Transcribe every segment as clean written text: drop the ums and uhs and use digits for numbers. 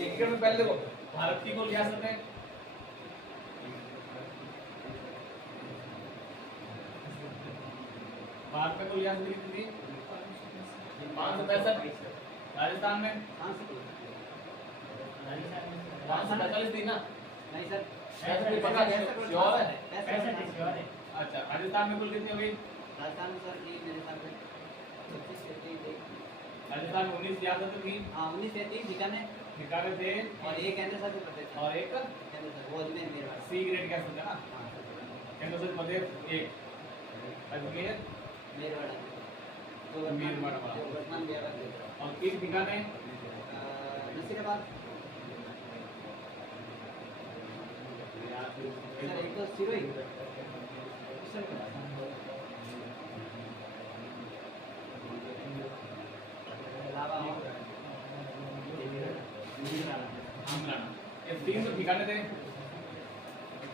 एकीकरण में पहले देखो भारत की कुल रियासत है, भारत में कुल रियासत कितनी थी? 565। राजस्थान में 545 थी ना? नहीं सर, पता है? श्योर है? 65 है। अच्छा, राजस्थान में कुल कितनी हो गई? राजस्थान में सर जी मेरे हिसाब से 25 से 30 राजस्थान में 19 रियासतें थी, 19 से 30 ठिकाने ठिकाने थे और एक केंद्र शासित प्रदेश और एक केंद्र सर वो अजमेर मेरवाड़। सी ग्रेड क्या समझा ना? हाँ केंद्र शासित प्रदेश एक अजमेर मेरवाड़ा मेरवाड़ा। जो वर्तमान बिहार में और 3 ठिकाने नसीराबाद सर, एक तो सिरोही ये 3 तो ठिकाने थे।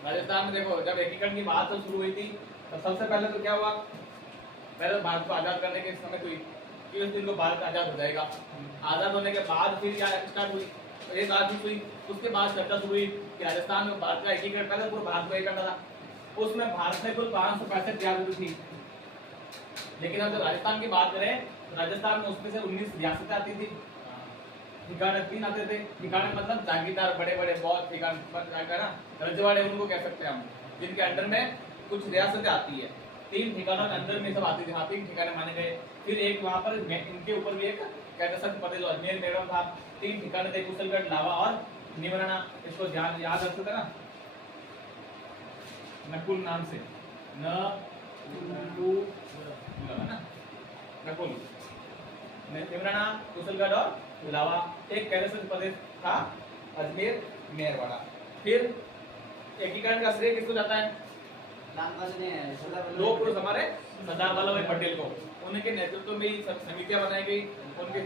राजस्थान में देखो जब एकीकरण की बात तो शुरू हुई थी तो सबसे पहले तो क्या हुआ, पहले भारत को आजाद करने के समय हुई कि उस दिन को भारत आजाद हो जाएगा। आजाद होने के बाद फिर क्या स्टार्ट हुई, एक बात हुई, उसके बाद चर्चा शुरू हुई कि राजस्थान में भारत का एकीकरण, पहले पूरा भारत को एक करना था, उसमें भारत में कुल 565 रियासतें थी। लेकिन अब जब राजस्थान की बात करें तो राजस्थान में उसमें से 19 रियासतें आती थी, ठिकाने 3 आते थे। ठिकाने मतलब जागीरदार बड़े बड़े बहुत ठिकाने ना, रजवाड़े उनको कह सकते हैं हम, जिनके अंडर में कुछ रियासतें आती है। 3 ठिकानों के अंदर में सब आती थी। हाँ, 3 ठिकाने माने गए। फिर एक वहां पर इनके ऊपर भी एक कैंद्र शासित प्रदेश अजमेर मेरठ था। 3 ठिकाने थे, कुशलगढ़, लावा और निमराना। इसको ध्यान याद रखते थे ना, नकुल नाम से, नकुल, निमराना, कुशलगढ़ और लावा। एक केंद्र शासित प्रदेश था अजमेर मेरवाड़ा। फिर एकीकरण का श्रेय किसको जाता है? दो पुरुष हमारे सरदार वल्लभ भाई पटेल को, उनके नेतृत्व में ही समितियां बनाई गई। उनके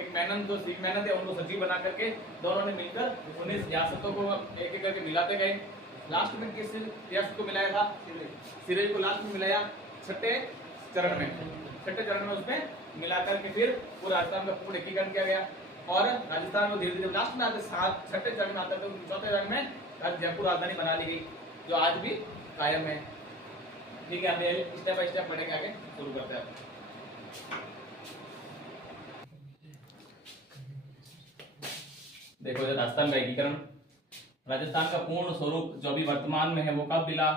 एक मेनन जो सिख मेनन थे उनको सचिव बना करके दोनों ने मिलकर 19 रियासतों को एक एक करके मिलाते गए। लास्ट में किस रियासत को मिलाया था? सिरोही को लास्ट में मिलाया, छठे चरण में उसमें मिलाकर के फिर पूरा राजस्थान का पूर्ण एकीकरण किया गया। और राजस्थान को धीरे धीरे लास्ट में आते 6ठे चरण में आता था, 4थे चरण में जयपुर राजधानी बना ली गई, जो आज भी कायम है। ठीक है, हम स्टेप बाय स्टेप बढ़ेंगे, आगे शुरू करते हैं। देखो, राजस्थान का एकीकरण, राजस्थान का पूर्ण स्वरूप जो अभी वर्तमान में है वो कब मिला?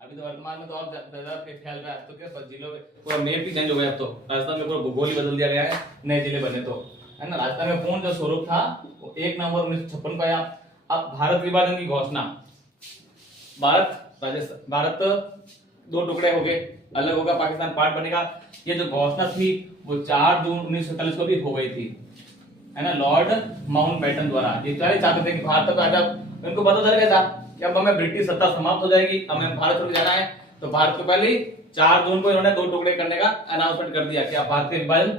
अभी तो वर्तमान में तो अब ज्यादा ख्याल में तो क्या जिलों में पूरा मैप ही चेंज हो गया। अब तो राजस्थान में पूरा भूगोल ही बदल दिया गया है, नए जिले बने तो, है ना। राजस्थान में पूर्ण जो स्वरूप था वो 1 नवंबर 1956 को आया। अब भारत विभाजन की घोषणा, भारत 2 टुकड़े हो गए, अलग होगा, पाकिस्तान पार्ट बनेगा। ये जो घोषणा थी वो 4 जून 1947 को भी हो गई थी, है ना, लॉर्ड माउंटबेटन द्वारा। ये चाहते थे कि भारत का आजाद, उनको पता चल गया था कि अब हमें ब्रिटिश सत्ता समाप्त हो जाएगी, हमें भारत छोड़ जाना है। तो भारत को पहले 4 जून को इन्होंने 2 टुकड़े करने का अनाउंसमेंट कर दिया कि अब भारतीय विभाजन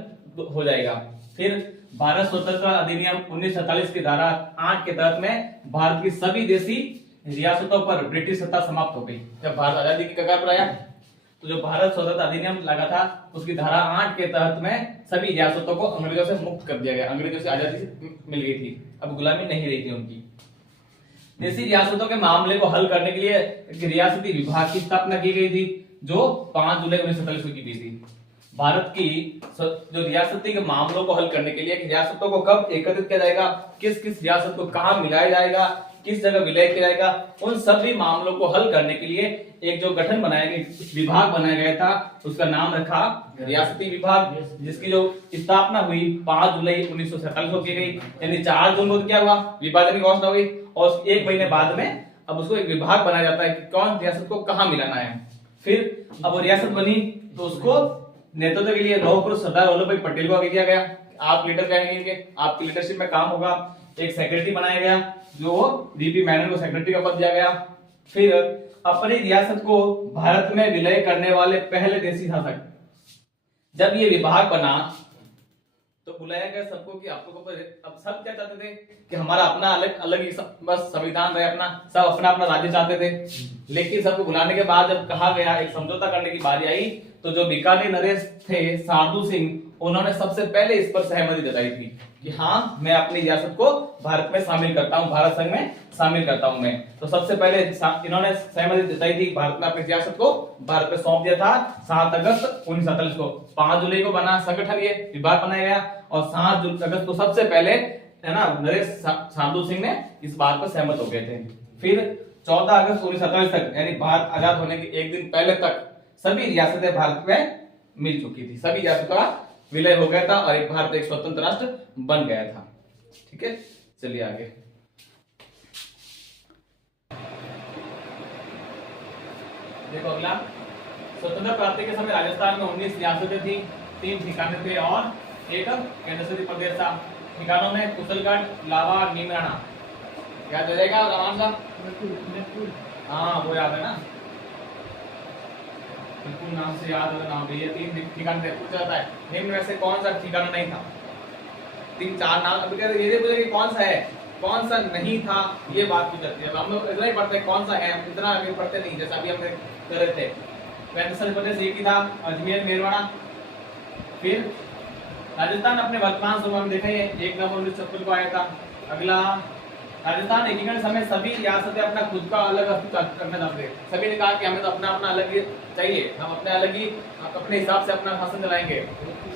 हो जाएगा। फिर भारत स्वतंत्रता अधिनियम 1947 की धारा 8 के तहत में भारत की सभी देशी रियासतों पर ब्रिटिश सत्ता समाप्त हो गई। जब भारत आजादी की कगार पर आया तो जो भारत स्वतंत्रता अधिनियम लगा था उसकी धारा 8 के तहत में सभी रियासतों को अंग्रेजों से मुक्त कर दिया गया, अंग्रेजों से आजादी मिल गई थी, अब गुलामी नहीं रही थी उनकी। देशी रियासतों के मामले को हल करने के लिए एक रियासती विभाग की स्थापना की गई थी, जो 5 जुलाई 1947 को की गई थी। भारत की जो रियासती के मामलों को हल करने के लिए रियासतों को कब एकत्रित किया जाएगा, किस किस रियासत को कहां मिलाया जाएगा, किस जगह विलय किया जाएगा, उन सभी मामलों को हल करने के लिए एक जो गठन बनाया गया, विभाग बनाया गया था, उसका नाम रखा रियासती विभाग, जिसकी जो स्थापना हुई 5 जुलाई 1947 को की गई। यानी 4 जून को क्या हुआ, विभाजन की घोषणा हुई और 1 महीने बाद में अब उसको एक विभाग बनाया जाता है कि कौन रियासत को कहां मिलाना है। फिर अब रियासत बनी तो उसको नेतृत्व के लिए लौह पुरुष सरदार वल्लभ भाई पटेल को आगे किया गया, आप लीडर कहेंगे इनके, आपकी लीडरशिप में काम होगा। एक सेक्रेटरी बनाया गया जो डीपी मेनन को सेक्रेटरी का पद दिया गया। फिर अपनी रियासत को भारत में विलय करने वाले पहले देशी शासक, जब ये विभाग बना तो बुलाया गया सबको कि आपको अब सब क्या चाहते थे कि हमारा अपना अलग अलग ही बस संविधान रहे, अपना सब अपना अपना राज्य चाहते थे। लेकिन सबको बुलाने के बाद जब कहा गया, एक समझौता करने की बारी आई, तो जो बीकानेर नरेश थे साधु सिंह, उन्होंने सबसे पहले इस पर सहमति जताई थी कि हाँ मैं अपनी रियासत को भारत में शामिल करता हूँ, भारत संघ में शामिल करता हूँ मैं। तो सबसे पहले इन्होंने सहमति जताई थी, भारत में अपनी रियासत को भारत में सौंप दिया था 7 अगस्त 1948 को। 5 जुलाई को बना संगठन, ये विभाग बनाया गया, और 7 अगस्त को सबसे पहले है ना नरेश साधु सिंह ने इस बात पर सहमत हो गए थे। फिर 14 अगस्त 1947 तक, यानी भारत आजाद होने के एक दिन पहले तक सभी रियासतें भारत में मिल चुकी थी, सभी रियासतों का विलय हो गया था और एक भारत एक स्वतंत्र राष्ट्र बन गया था। ठीक है, चलिए आगे। देखो अगला, स्वतंत्र प्राप्ति के समय राजस्थान में 19 रियासतें थी, 3 ठिकाने थे और एक केंद्र शासित प्रदेश था। ठिकानों में कुशलगढ़, लावा, नीमराना। याद हो जाएगा रमान साहब? हाँ वो याद है ना, बिल्कुल नाम से याद है नाम भी। ये 3 ठिकाने पूछा जाता है, निम्न में से कौन सा ठिकाना नहीं था? 3-4 नाम अभी कहते ये पूछे कि कौन सा है, कौन सा नहीं था, ये बात पूछ जाती है। हम लोग इतना ही पढ़ते हैं कौन सा है, इतना आगे पढ़ते नहीं, जैसा अभी हमने कर रहे थे। केंद्र प्रदेश एक ही था, अजमेर, मेरवाड़ा। फिर राजस्थान अपने वर्तमान स्वरूप में देखा, 1 नवंबर 1956 को आया था। अगला, राजस्थान एकीकरण समय सभी रियासतें अपना खुद का अलग अस्तित्व करना चाहते थे। सभी ने कहा कि हमें तो अपना अपना अलग चाहिए, हम अपने अलग ही अपने हिसाब से अपना शासन चलाएंगे।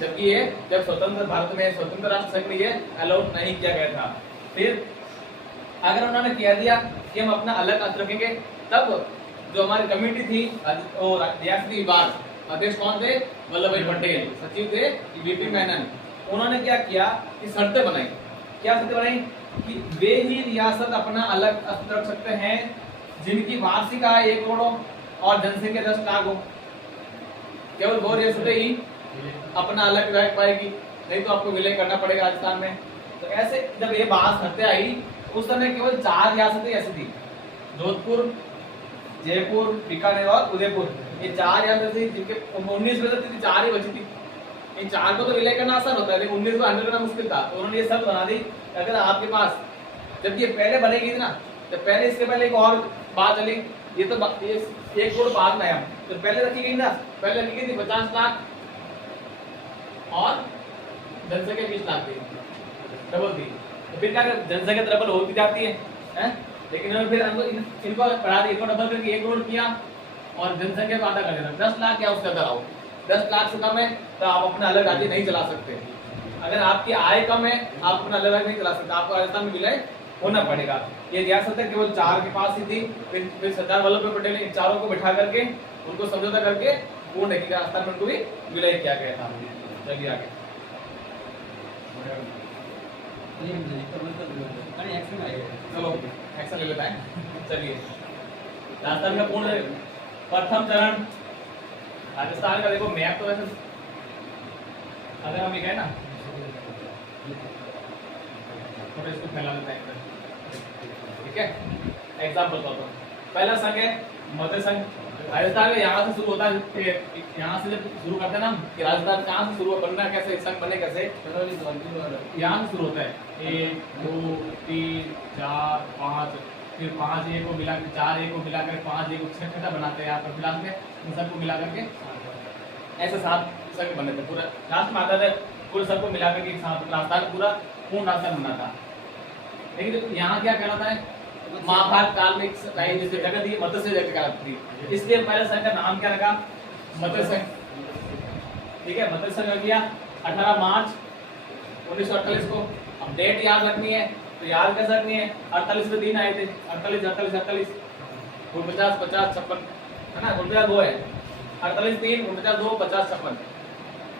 जबकि ये जब स्वतंत्र भारत में स्वतंत्र राष्ट्र संघ में ये अलाउड नहीं किया गया था। फिर अगर उन्होंने कह दिया कि हम अपना अलग अस्तित्व रखेंगे, तब जो हमारी कमेटी थी और रियासती विभाग, अध्यक्ष कौन थे? वल्लभ भाई पटेल। सचिव थे वीपी मेनन। उन्होंने क्या किया कि शर्तें बनाई। क्या शर्तें बनाई? कि वे ही रियासत अपना अलग अस्तित्व रख सकते हैं जिनकी वार्षिक आय 1 करोड़ हो और जनसंख्या 10 लाख हो। केवल वो रियासतें ही अपना अलग रह पाएगी, नहीं तो आपको विलय करना पड़ेगा राजस्थान में। तो ऐसे जब ये बात शर्तें आई, उस समय केवल 4 रियासतें ऐसी थी, जोधपुर, जयपुर, बीकानेर और उदयपुर। ये 4 रियासतें थी जिनके 19 में से 4 ही बची थी। इन 4 को तो विलय करना आसान होता है, लेकिन 19 को हैंडल करना मुश्किल था। तो उन्होंने ये शर्त बना दी, अगर आपके पास, जब ये पहले बनेगी थी ना, तो पहले इसके पहले एक और बात चली, ये तो 1 करोड़ बाद में आया, तो पहले रखी गई ना, पहले रखी गई थी 50 लाख और जनसंख्या 20 लाख थी, डबल थी। तो फिर क्या जनसंख्या डबल होती जाती है? लेकिन फिर इनको बढ़ा दिया, इनको डबल करके 1 करोड़ किया और जनसंख्या को आधा कर देना। 10 लाख या उससे ज्यादा हो, 10 लाख से कम है तो आप अपना अलग राज्य नहीं चला सकते। अगर आपकी आय कम है, आप अपना अलग राज्य नहीं चला सकते, आपको राजस्थान में विलय होना पड़ेगा। ये रियासतें केवल 4 के पास ही थी। फिर सरदार वल्लभ भाई पटेल ने इन 4 को बिठा करके उनको समझौता करके पूर्ण एकीकरण राजस्थान में उनको भी विलय किया गया था। चलिए आगे। चलो एक्शन ले लेता है। चलिए, राजस्थान का पूर्ण प्रथम चरण, राजस्थान का देखो मैप तो वैसे अगर हम ये कहें ना, तो इसको फैला देते हैं, ठीक है। एग्जाम्पल तौर पर पहला संघ है मध्य संघ। राजस्थान में यहाँ से शुरू होता है, यहाँ से जब शुरू करते हैं ना कि राजस्थान कहाँ से शुरू बनना, कैसे संघ बने, कैसे यहाँ से शुरू होता है। 1 2 3 4 5, फिर 5 A को मिलाकर 4 A को मिलाकर 5 A को 6 छठा बनाते हैं। यहाँ पर फिलहाल में इन सबको मिला करके ऐसे 7 संघ बने थे। पूरा लास्ट में आता था पूरे सबको मिलाकर के एक साथ राजस्थान पूरा पूर्ण राजस्थान बना था। लेकिन यहाँ क्या कहलाता है, महाभारत काल में जिसकी जगह थी मत्स्य जगह कहलाती थी, इसलिए पहले संघ का नाम क्या रखा? मत्स्य संघ। ठीक है, मत्स्य संघ किया 18 मार्च 1948 को। अब डेट याद रखनी है तो याद कैसे रखनी है? 48 में दिन आए थे, 48 48 48 49 50 56 है ना, 49 वो है 48 3 49 2 50 56।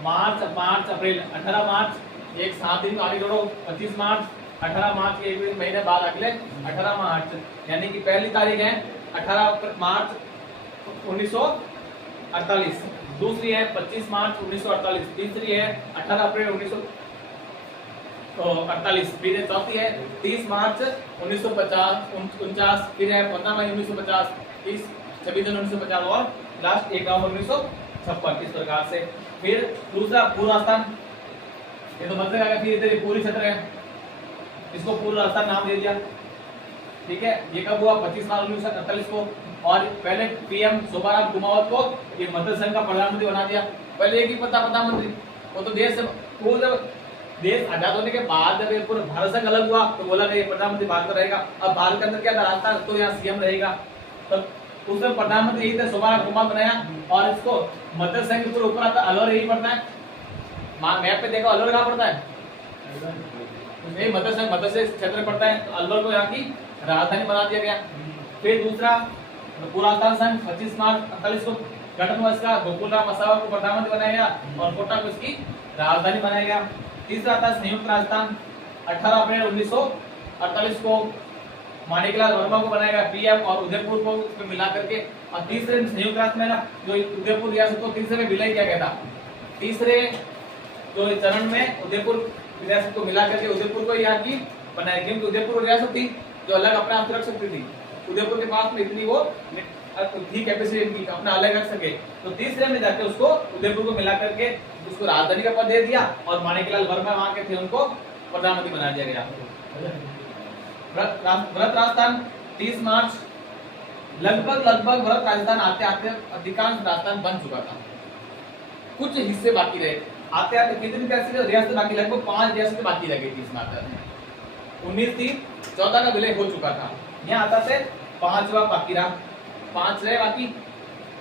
मार्च अप्रैल, 18 मार्च एक 7 दिन आगे जोड़ो, 25 मार्च, 18 मार्च के 1 महीने बाद अगले 18 मार्च, यानी कि पहली तारीख है 18 मार्च 1948, दूसरी है 25 मार्च 1948, तीसरी है 18 अप्रैल 1948, फिर चौथी है 30 मार्च 1949, फिर है 15 मई 1950, 30 26 जनवरी 1950 और लास्ट 1 नवंबर 1956। इस प्रकार से फिर दूसरा पूर्व राजस्थान, ये तो मतलब फिर इधर पूरी क्षेत्र है, इसको पूर्व राजस्थान नाम दे दिया। ठीक है, ये कब हुआ 25 मार्च 1948 को। और पहले पीएम शोभाराम कुमावत को ये मध्य संघ का प्रधानमंत्री बना दिया। पहले एक ही प्रधानमंत्री, वो तो देश वो जब देश आजाद होने के बाद जब ये पूरा भारत संघ अलग हुआ तो बोला ये प्रधानमंत्री भारत का रहेगा। अब भारत के अंदर क्या था, राजस्थान तो यहाँ सीएम रहेगा। तब उसमें प्रधानमंत्री यही थे, शोभाराम कुमावत बनाया। और इसको मध्य संघ के ऊपर आता अलवर यही पड़ता है। मैप पे देखो अलवर कहाँ पड़ता है, नहीं मध्य से क्षेत्र पड़ता है, तो अलवर को यहाँ की राजधानी बना दिया गया। फिर दूसरा पूरा संघ 25 मार्च 48 को गठन हुआ इसका, गोकुलराम असावा को प्रधानमंत्री बनाया गया और कोटा को इसकी राजधानी बनाया गया। तीसरा था संयुक्त राजस्थान, 18 अप्रैल 1948 को माणिकलाल वर्मा को बनाया गया पीएम और उदयपुर को इसमें मिला करके। और तीसरे संयुक्त राष्ट्र में ना जो उदयपुर रियासत को तीसरे में विलय किया गया था। तीसरे जो चरण में उदयपुर रियासत को मिला करके उदयपुर को यहाँ की बनाया, क्योंकि उदयपुर रियासत थी जो अलग अपने आप रख सकती थी। उदयपुर के पास में इतनी वो थी कैपेसिटी इनकी अपना अलग रख सके, तो तीसरे में जाके उसको उदयपुर को मिला करके उसको राजधानी का पद दे दिया और माणिकलाल वर्मा वहां के थे उनको प्रधानमंत्री बना दिया गया। व्रत राजस्थान 30 मार्च लगभग व्रत राजस्थान आते आते अधिकांश राजस्थान बन चुका था, कुछ हिस्से बाकी रहे। आते आते कितनी रियासत बाकी, लगभग 5 रियासतें बाकी रह गई 30 मार्च में। 19 थी, 14 का विलय हो चुका था। यहाँ आता से 5वां बाकी रहा, 5 रहे बाकी।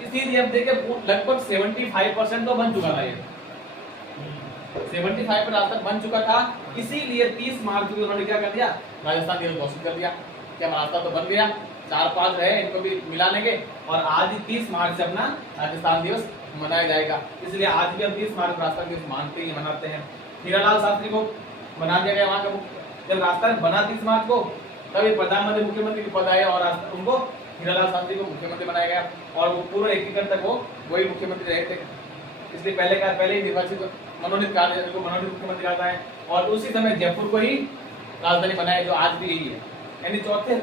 इसीलिए अब देखे लगभग 75% तो बन चुका था, ये 75% बन चुका था। इसीलिए 30 मार्च को उन्होंने क्या कर दिया, राजस्थान दिवस घोषित कर दिया कि राजस्थान तो बन गया, 4-5 रहे इनको भी मिला लेंगे और आज ही 30 मार्च से अपना राजस्थान दिवस मनाया जाएगा। इसलिए आज भी हम 30 मार्च को राजस्थान दिवस मानते ही मनाते हैं। हीरालाल शास्त्री को बना दिया गया वहां का, जब राजस्थान बना 30 मार्च को तभी प्रधानमंत्री मुख्यमंत्री के पद आए और उनको हीरालाल शास्त्री को मुख्यमंत्री बनाया गया और वो पूरे एकीकरण तक वो वही मुख्यमंत्री रहे थे। इसलिए पहले ही निर्वाचित मनोनीत मनोनीत मुख्यमंत्री आता है और उसी समय जयपुर को ही राजधानी बनाया जो आज भी यही है। यानी चौथे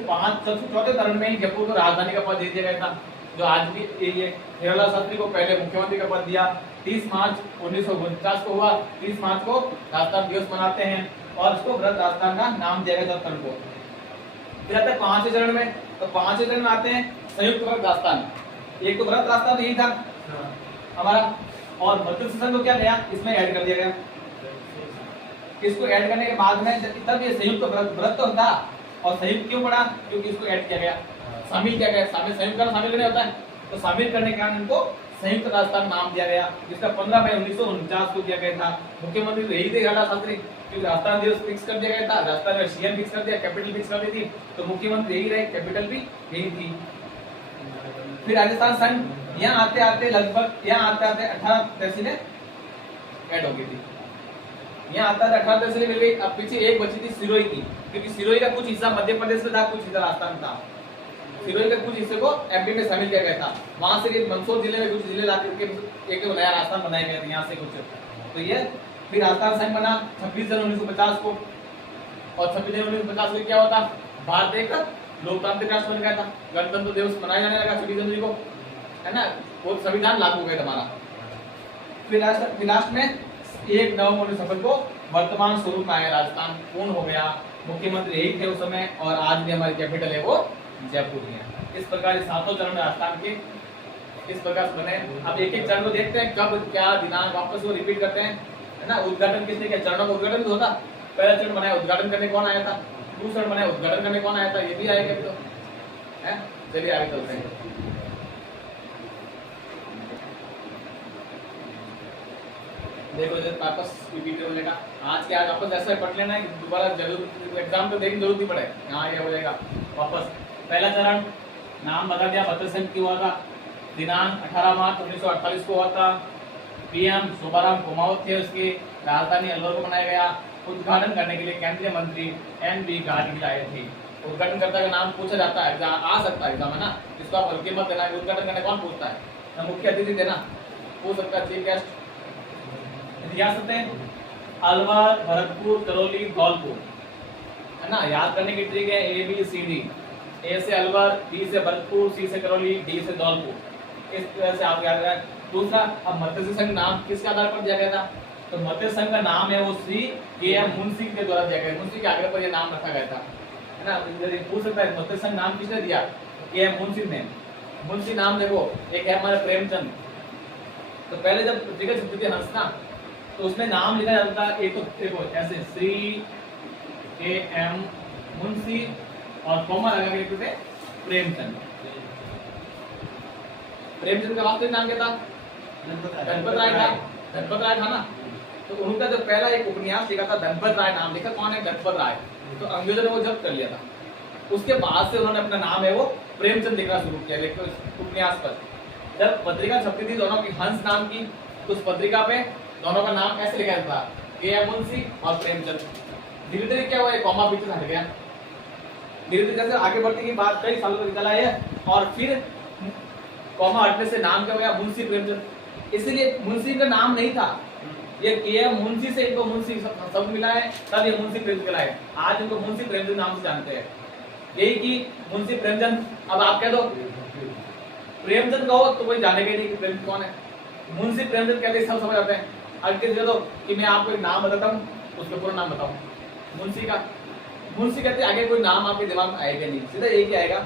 चरण में ही जयपुर को राजधानी का पद दे दिया गया था जो आज भी यही है। हीरालाल शास्त्री को पहले मुख्यमंत्री का पद दिया। 30 मार्च 1949 को हुआ, 30 मार्च को राजस्थान दिवस मनाते हैं और उसको व्रत राजस्थान का नाम दिया गया था। फिर आते हैं 5वें चरण में, तो 5वें चरण में आते हैं संयुक्त व्रत राजस्थान। एक तो व्रत राजस्थान यही था हमारा, और मध्य शासन को क्या गया इसमें ऐड कर दिया गया। इसको ऐड करने के बाद में तब ये संयुक्त व्रत तो था, और संयुक्त क्यों पड़ा, क्योंकि इसको ऐड किया गया, शामिल किया गया। संयुक्त करना शामिल करने होता है, तो शामिल करने के कारण इनको संयुक्त राजस्थान नाम दिया गया, जिसका 15 मई 1949 को किया गया था। मुख्यमंत्री तो यही थे हीरालाल शास्त्री, क्योंकि राजस्थान दिवस फिक्स कर दिया गया था, राजस्थान में सीएम फिक्स कर दिया, कैपिटल फिक्स कर दी थी, तो मुख्यमंत्री यही रहे, कैपिटल भी यही थी। फिर राजस्थान संघ यहाँ आते आते 18 तहसीलें ऐड हो गई थी। यहाँ आता था 18 तहसीलें मिल गई। अब पीछे एक बची थी सिरोही की, क्योंकि सिरोही का कुछ हिस्सा मध्य प्रदेश में था, कुछ हिस्सा राजस्थान में था। सिरोही के कुछ हिस्से को एमपी में शामिल किया गया था। वहां से मंदसौर जिले में कुछ जिले ला करके एक नया राजस्थान बनाया गया था यहाँ से कुछ। तो ये फिर राजस्थान संघ बना 26 जनवरी 1950 को, और 26 जनवरी 1950 को क्या होता, भारत एक लोकतांत्रिक राष्ट्र बन गया था। गणतंत्र दिवस मनाया जाने लगा 26 जनवरी को, है ना, वो संविधान लागू हो गया हमारा। फिर लास्ट में 1 नवंबर 1950 को वर्तमान स्वरूप में आया, राजस्थान पूर्ण हो गया। मुख्यमंत्री यही थे उस समय, और आज भी हमारी कैपिटल है वो जयपुर ही है। इस प्रकार 7 चरण राजस्थान के इस प्रकार से बने। अब एक एक चरण को देखते हैं, कब क्या दिनांक वापस वो रिपीट करते हैं, है ना। उद्घाटन किसने किया, चरणों का उद्घाटन होता। पहला चरण बनाया, उद्घाटन करने कौन आया था। दूसरा चरण बनाया, उद्घाटन करने कौन आया था, ये भी आएगा तो, है। चलिए आगे चलते हैं। देखो जब वापस रिपीट हो जाएगा, आज के आज वापस ऐसा पढ़ लेना है, दोबारा जरूर एग्जाम तो देखने जरूरत नहीं पड़े। यहाँ ये हो जाएगा वापस। पहला चरण नाम बता दिया, मध्य संघ की हुआ था। दिनांक 18 मार्च 1948 को हुआ था। पीएम शोभाराम कुमावत थे, उसकी राजधानी अलवर को बनाया गया। उद्घाटन करने के लिए केंद्रीय मंत्री एन.बी. गाडगिल आए थे। उद्घाटनकर्ता का नाम पूछा जाता है, आ सकता है एग्जाम, है ना, इसको आप हल्के मत देना। उद्घाटन करने कौन पूछता है, ना मुख्य अतिथि देना पूछ सकता है, चीफ गेस्ट। रियासतें अलवर, भरतपुर, करौली, धौलपुर, है ना। याद करने की ट्रिक है ABCD। ए से अलवर, B से भरतपुर, C से करौली, D से धौलपुर। इस तरह से आप याद रखें। दूसरा, अब मध्य संघ नाम किसके आधार पर दिया गया था, तो मध्य संघ का नाम है वो श्री के.एम. मुंशी के द्वारा दिया गया। मुंशी के आग्रह पर यह नाम रखा गया था, है ना। पूछ सकता है मत्स्य संघ नाम किसने दिया, ये है मुंशी ने। मुंशी नाम देखो, एक है हमारा प्रेमचंद। तो पहले जब पत्रिका छपती थी हंस ना, तो उसमें नाम लिखा जाता था, एक तो देखो ऐसे श्री के एम मुंशी और कॉमा लगा के लिखते थे प्रेमचंद। प्रेमचंद का वास्तविक नाम क्या था, गणपत राय था। गणपत राय था ना, तो उनका जो पहला एक उपन्यास लिखा था गणपत राय नाम लिखा, कौन है, गणपत राय। तो अंग्रेजों ने वो जब्त कर लिया था। उसके बाद से उन्होंने अपना नाम है वो प्रेमचंद लिखना शुरू किया उपन्यास पर। जब पत्रिका छपती थी दोनों की, हंस नाम की, तो उस पत्रिका पे दोनों का नाम ऐसे लिखा था, के एम मुंशी और प्रेमचंद। धीरे धीरे क्या हुआ, कॉमा पीछे हट गया। धीरे धीरे जैसे आगे बढ़ती की बात कई सालों तक चला है, और फिर कॉमा हटने से नाम क्या हो गया, मुंशी प्रेमचंद। इसलिए मुंशी का नाम नहीं था, ये के एम मुंशी से इनको मुंशी शब्द मिला है, तब ये मुंशी प्रेमचंद कहलाए। आज इनको मुंशी प्रेमचंद नाम से जानते हैं। यही कि मुंशी प्रेमचंद। अब आप कह दो प्रेमचंद कहो तो कोई जानेगा नहीं कि प्रेमचंद कौन है। मुंशी प्रेमचंद कहते सब समझ आते हैं। अगर कह दो कि मैं आपको एक नाम बताता हूँ, उसका पूरा नाम बताऊँ मुंशी का, मुंशी कहते आगे कोई नाम आपके दिमाग में आएगा नहीं, सीधा एक ही आएगा,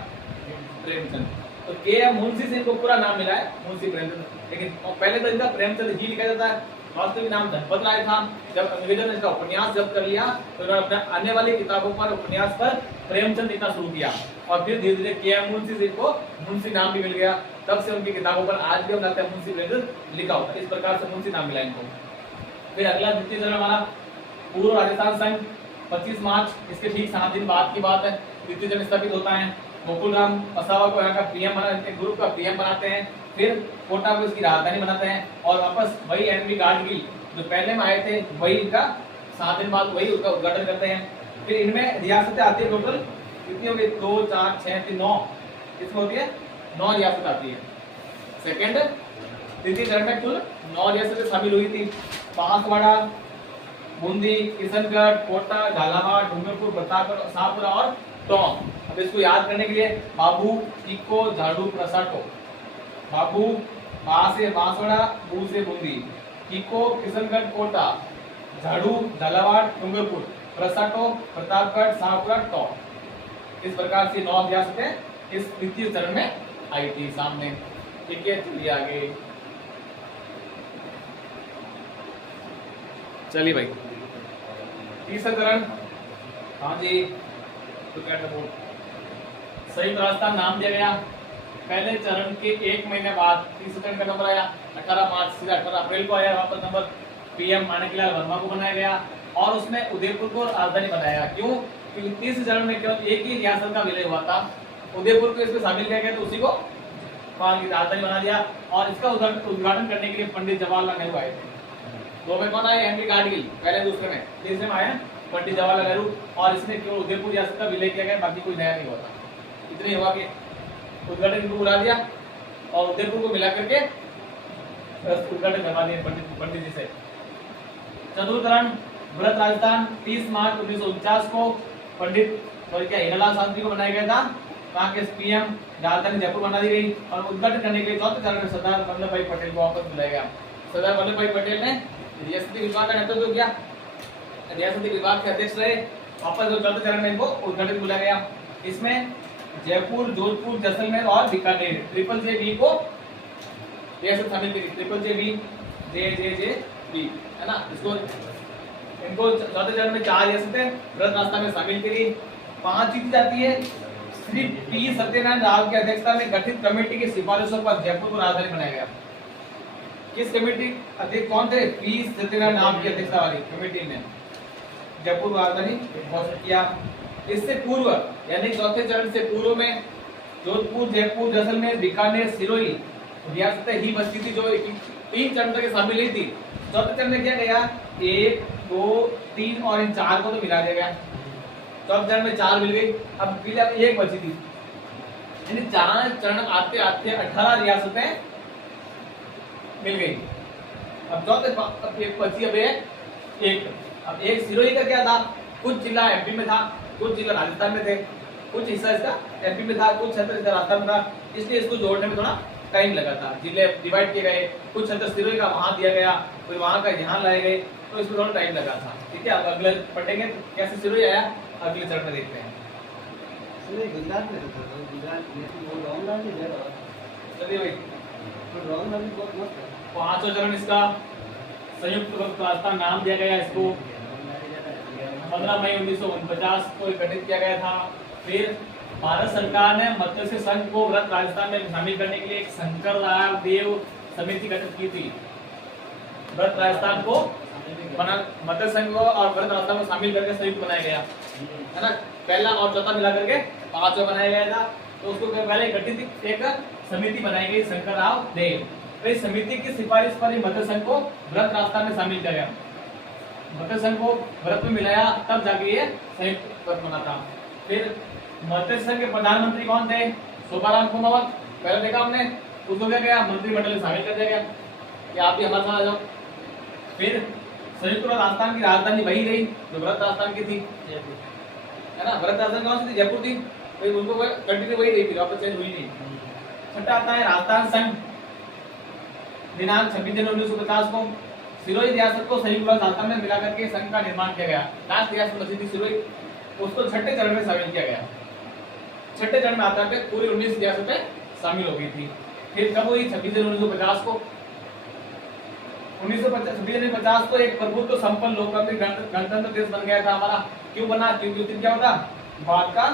प्रेमचंद। तो के एम मुंशी से इनको पूरा नाम मिला है मुंशी प्रेमचंद। लेकिन पहले तो इनका प्रेमचंद ही लिखा जाता है, वास्तविक नाम गणपत राय था। जब अंग्रेजों ने इसका उपन्यास जब्त कर लिया, तो उन्होंने अपने आने वाली किताबों पर, उपन्यास पर प्रेमचंद लिखना शुरू किया, और फिर धीरे धीरे के एम मुंशी से इनको मुंशी नाम भी मिल गया। तब से उनकी किताबों पर आज भी हम जानते हैं मुंशी प्रेमचंद लिखा होता है। इस प्रकार से मुंशी नाम मिला इनको। फिर अगला द्वितीय चरण हमारा पूर्व राजस्थान संघ, 25 मार्च, इसके ठीक 7 दिन बाद की बात है। द्वितीय चरण स्थापित होता है। गोकुल राम वसावा को यहाँ का पीएम बना, ग्रुप का पीएम बनाते हैं। फिर कोटा को इसकी राजधानी बनाते हैं, और वापस वही एनवी गाडगिल जो पहले में आए थे, वही इनका 7 दिन बाद वही उसका उद्घाटन करते हैं। फिर इनमें रियासतें आती है, टोटल कितनी होगी, 2 4 6 3 9, इसमें होती है 9 रियासत आती है। सेकेंड तृतीय चरण में कुल 9 रियासतें शामिल हुई थी। बांसवाड़ा, बूंदी, किशनगढ़, कोटा, झालावाड़, डूंगरपुर, प्रतापगढ़, शाहपुरा और टोंक। अब इसको याद करने के लिए बाबू, टीको, झाड़ू, प्रसाटो। बाबू, बा से बांसवाड़ा, बू से बूंदी, टीको, किशनगढ़, कोटा, झाड़ू, झालावाड़, डूंगरपुर, प्रसाटो, प्रतापगढ़, शाहपुरा, टोंक। इस प्रकार से 9 रियासतें इस तृतीय चरण में आई थी सामने। ठीक है, चलिए आगे चलिए भाई। तीसरा चरण, हाँ जी, तो क्या संयुक्त राजस्थान नाम दिया गया। पहले चरण के 1 महीने बाद तीसरे चरण का नंबर आया 18 मार्च से 18 अप्रैल को आया वापस नंबर। पीएम माणिकलाल वर्मा को बनाया गया, और उसमें उदयपुर को राजधानी बनाया। क्यों? क्योंकि तीसरे चरण में केवल एक ही रियासत का विलय हुआ था, उदयपुर को इसमें शामिल किया गया, तो उसी को वहां की राजधानी बना दिया। और इसका उद्घाटन करने के लिए पंडित जवाहरलाल नेहरू आए थे। दो में कौन आए, एनवी गाडगिल पहले, दूसरे में, तीसरे में आए पंडित जवाहरलाल नेहरू। और इसमें केवल उदयपुर रियासत का विलय किया गया, बाकी कोई नया नहीं हुआ था। इतने हुआ कि उद्घाटन इनको बुला दिया और उदयपुर को मिला करके उद्घाटन करवा दिए पंडित जी से। चतुर्थ चरण वृहत राजस्थान 30 मार्च 1949 को पंडित हीरालाल शास्त्री को बनाया गया था। वहाँ के पीएम राजधानी जयपुर बना दी गई, और उद्घाटन करने के लिए चौथे चरण में सरदार वल्लभ भाई पटेल को वापस बुलाया गया। सरदार वल्लभ भाई पटेल ने रियासती विभाग का नेतृत्व किया, रियासती विभाग के अध्यक्ष रहे। वापस जो चौथे चरण में इनको उद्घाटन बुलाया गया। इसमें जयपुर, जोधपुर, जैसलमेर और बीकानेर, ट्रिपल जे बी को रियासत शामिल करी। Triple J B, J B, है ना। इसको इनको चौथे चरण में 4 रियासतें वृहत राजस्थान में शामिल करी। 5 जीती जाती है। श्री पी सत्यनारायण राव की अध्यक्षता में गठित कमेटी की सिफारिशों पर जयपुर को राजधानी बनाया गया। किस कमेटी अध्यक्ष कौन थे? पी सत्यनारायण राव की अध्यक्षता वाली कमेटी ने जयपुर राजधानी घोषित किया। इससे पूर्व यानी चौथे चरण से पूर्व में जोधपुर, जयपुर, जैसलमेर, बीकानेर, सिरोही रियासतें ही बचती थी, जो 3 चरण तक शामिल नहीं थी। चौथे चरण में क्या गया, 1 2 3 और इन 4 को तो मिला दिया गया। चौथे चरण में 4 मिल गई, अब पीला 1 बची थी। यानी 4 चरण आते आते 18 रियासतें मिल गई। अब चौथे एक बची, अब एक सिरोही का क्या था, कुछ जिला एमपी में था, कुछ जिला राजस्थान में थे, कुछ हिस्सा इसका एमपी में था, कुछ क्षेत्र इसका राजस्थान में था। इसलिए इसको जोड़ने में थोड़ा टाइम लगा था। जिले डिवाइड किए गए, कुछ क्षेत्र सिरोही का वहां दिया गया, फिर वहां का यहाँ लाए गए, तो इसमें थोड़ा टाइम लगा था। ठीक है, अब अगले पढ़ेंगे कैसे सिरोही आया, अगले चरण में देखते हैं। नहीं गुजरात में तो था गुजरात में तो वो रॉन्ग नाम नहीं दे रहा चलिए भाई, तो रॉन्ग नाम भी बहुत मस्त है। पांचवा चरण इसका संयुक्त राजस्थान नाम दिया गया इसको। 15 मई 1949 को गठित किया गया था। फिर भारत सरकार ने मत्स्य संघ को व्रत राजस्थान में शामिल करने के लिए एक शंकर देव समिति गठित की थी। व्रत राजस्थान को बना, मत्स्य संघ को और व्रत राजस्थान को शामिल करके संयुक्त बनाया गया है ना। पहला और चौथा मिला करके पांचवा बनाया गया था। तो उसको पहले गठित एक समिति बनाई गई शंकर देव। तो इस समिति की सिफारिश पर ही मत्स्य संघ को व्रत राजस्थान में शामिल किया गया। मत्स्य संघ को व्रत में मिलाया तब जाके ये संयुक्त व्रत बना था। फिर मत्स्य संघ के प्रधानमंत्री कौन थे? शोभाराम कुमावत, पहले देखा हमने। उसको क्या किया? मंत्रिमंडल में शामिल कर दिया गया कि आप भी हमारे साथ आ जाओ। फिर संयुक्त राजस्थान की राजधानी वही रही जो व्रत राजस्थान की थी, है ना। व्रत राजधानी कौन सी थी? जयपुर थी। तो उनको कंटिन्यू वही रही थी, वापस चेंज हुई नहीं। छठा आता है राजस्थान संघ। दिनांक 26 जनवरी 1950 को सिरोही रियासत को संयुक्त राजस्थान में मिला करके संघ का निर्माण किया गया। लास्ट रियासत बची थी सिरोही, उसको छठे चरण में शामिल किया गया। छठे चरण में आता है पूरी 19 रियासतें शामिल हो गई थी। फिर कब हुई? 26 जनवरी 1950 को। 1950 को एक प्रभुत्व संपन्न लोकतांत्रिक गणतंत्र देश बन गया था हमारा। क्यों बना? क्योंकि उस दिन क्या होता? भारत का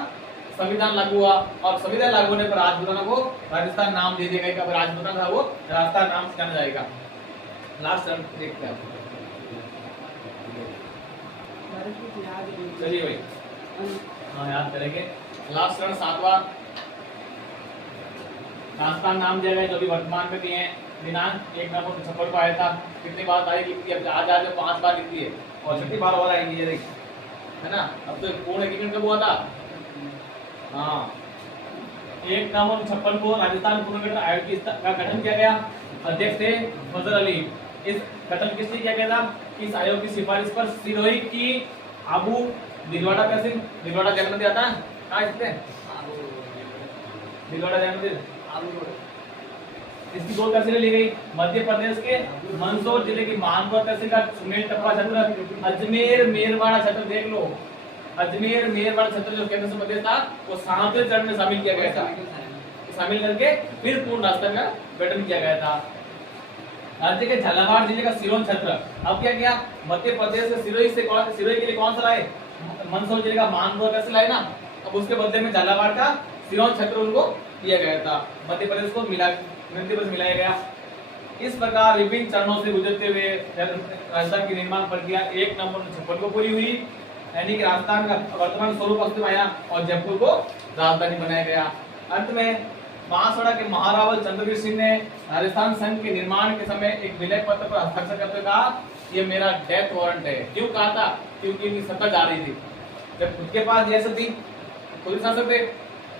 संविधान लागू हुआ और संविधान लागू होने पर राजपुताना को राजस्थान नाम दे दिया गया। राजपुताना था वो राजस्थान नाम से जाना जाएगा। लास्ट चरण देखते हैं। चलिए भाई, हाँ याद करेंगे। लास्ट चरण सातवां, राजस्थान नाम दिया गया जो भी वर्तमान में भी है। दिनांक 1 नवंबर 1956 को आया था। कितनी बार तारीख लिखती है? आज 5 बार लिखती है और छठी बार और आएगी, ये देख, है ना। अब तो पूर्ण एकीकरण कब हुआ था? हाँ, 1 नवंबर 1956 को राजस्थान पुनर्गठन आयोग का गठन किया गया। अध्यक्ष थे फजल अली। इस गठन किसने किया गया था? इस आयोग की सिफारिश पर सिरोही की आबू दिलवाड़ा तहसील, दिलवाड़ा जन्मदिन आता है कहाँ इससे? दिलवाड़ा जन्मदिन इसकी 2 तहसीलें ली गई। मध्य प्रदेश के मंदसौर जिले की मानपुर तहसील का सुनील टप्पा क्षेत्र, अजमेर मेरवाड़ा क्षेत्र देख लो। अजमेर मेरवाड़ा क्षेत्र जो केंद्र प्रदेश था वो 7वें चरण में शामिल किया गया था। शामिल करके फिर पूर्ण राजस्थान का गठन किया गया था। राज्य के झालावाड़ जिले का सिरोंज क्षेत्र, अब क्या किया? मध्य प्रदेश से सिरोही के लिए कौन सा लाए? मंदसौर जिले का मानपुर तहसील लाए ना। अब उसके बदले में झालावाड़ का सिरोंज क्षेत्र उनको दिया गया था। मध्य प्रदेश को मिलाया गया। इस प्रकार विभिन्न चरणों से गुजरते हुए राजस्थान की निर्माण प्रक्रिया 1 नवंबर 1956 को पूरी हुई। यानी कि राजस्थान का वर्तमान स्वरूप अस्तित्व आया और जयपुर को राजधानी बनाया गया। अंत में बांसवाड़ा के महारावल चंद्रवीर सिंह ने राजस्थान संघ के निर्माण के समय एक विलय पत्र पर हस्ताक्षर करते हुए कहा, ये मेरा डेथ वारंट है। क्यों कहा था? क्योंकि इनकी सत्ता जा रही थी। जब खुद के पास जैसे थी खुद शासक थे,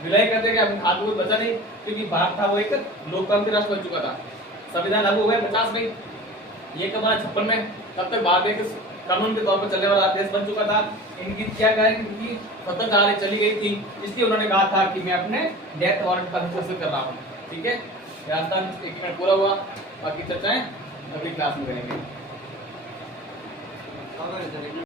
विलय करते कि हाथ में बचा नहीं, क्योंकि भारत था वो एक लोकतांत्रिक राष्ट्र बन चुका था। संविधान लागू हो गया 50 में, ये कब आया? 56 में। तब तक भारत एक कानून के तौर पर चलने वाला देश बन चुका था। इनकी क्या कहें, इनकी स्वतंत्रता चली गई थी, इसलिए उन्होंने कहा था कि मैं अपने डेथ वारंट पर हस्ताक्षर कर रहा हूँ। ठीक है, राजस्थान एकीकरण पूरा हुआ। बाकी चर्चाएं अगली क्लास में करेंगे।